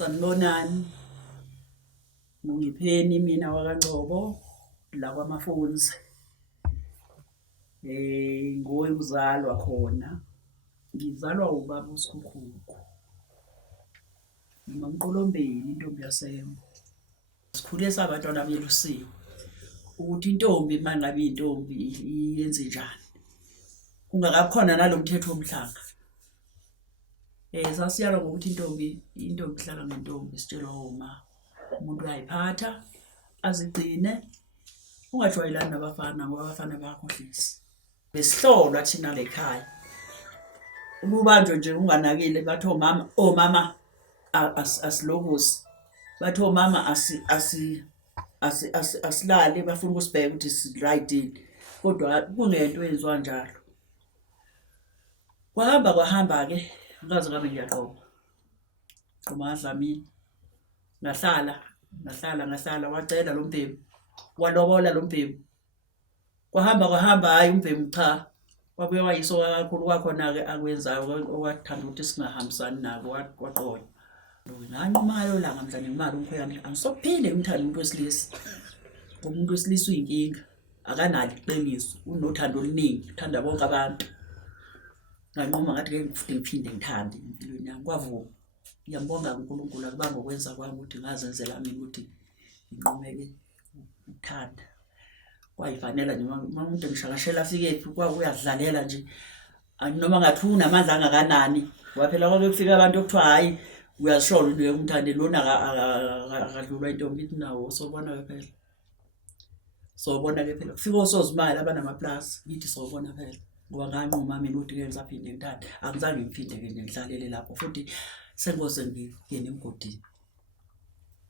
Sanibonani. Ngipheni mina wakwaNgcobo la kwamafunzi. Nguwe uzalwa khona. Ngizalwa ubaba uSikhukhulu. Ngimamqolombeni intombi yasembo. Sikhule sabantwana belusiwe. Ukuthi intombi mangabe intombi iyenze njani. Kungakakhona nalomthetho womhlanga. Sasiyalwa ngokuthi intombi ihlala ngentombi sitshelwa uma umuntu uyayiphatha azigcine ungajwayelani nabafana ngoba abafana bayakhohlisa. Besihlolwa thina lekhaya. Ukubanjwe nje unganakile bathi omama asilokusi. Bathi omama asilale bafuna ukusibheka ukuthi si-right. Kodwa kungento eyenziwa njalo. Kwahamba ke ngaze ngabe ngiyaqoba. Umadlamini ngahlala wacela lo mbhemu. Walobola lo mbhemu. Kwahamba hayi umbhemu cha. Wabuye wayisoka kakhulu kwakhona ke akwenzayo okwathanda ukuthi singahambisani nako waqoqa. Nganqumayo la ngamdlane imali umkhweyana angisophinde ngimthanda umuntu wesilisa. Umuntu wesilisa uyinkinga akanalo iqiniso unothando oluningi uthanda bonke abantu. Nganqoma ngathi ngeke ngiphinde ngithande empilweni yami kwavuma. Ngiyambonga uNkulunkulu akubanga ukwenza kwami ukuthi ngazenzela mina ukuthi ngiqhubeke ukuthanda. Kwayifanela nje umuntu ngishakashela afike uyadlalela nje noma ngathi unamandla angakanani waphela kwake kufika abantu okuthiwa hayi uyashola into umthande lona akadlulwa intombi ithi nawo sobona ke phela. Sobona ke phela kufika osozimali abanamaplaza ngithi sobona phela ngoba nganquma mina ukuthi ngeke ngisaphinde ngithande angizange ngiphinde ngihlalele lapho futhi sengoze ngingene emgodini.